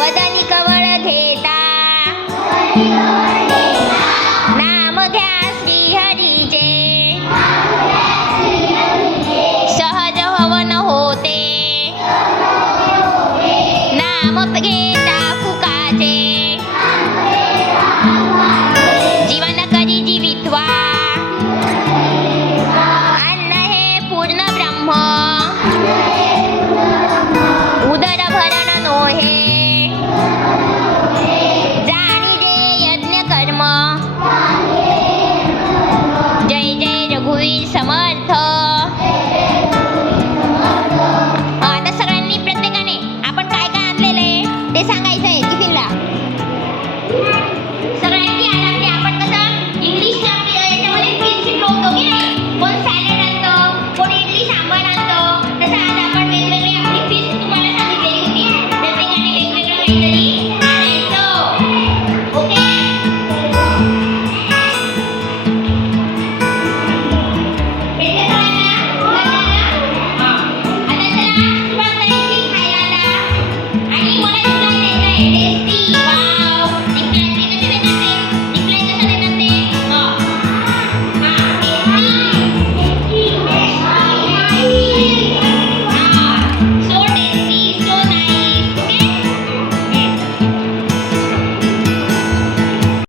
वदनी कवळ घेता नाम घ्या श्री हरीचे सहज हवन होते नाम घेता फुकाचे जीवन करी जीवित्वा अन्न हे पूर्ण ब्रह्म उदर भरण नोहे जाणी दे यज्ञ कर्म जय जय रघुवीर समर्थ. आता सगळ्यांनी प्रत्येकाने आपण काय काय आणलेलं आहे ते सांगायचं आहे टिफिनला. सगळ्यांनी आणले. आपण कसं इंग्लिशच्या याच्यामध्ये फिश ठेवतो की नाही, कोण सॅलड आणतं, कोण इडली सांबार आणतं, तसं आज आपण वेगवेगळी आपली फिश तुम्हाला सांगितलेली होती. प्रत्येकाने वेगवेगळं काहीतरी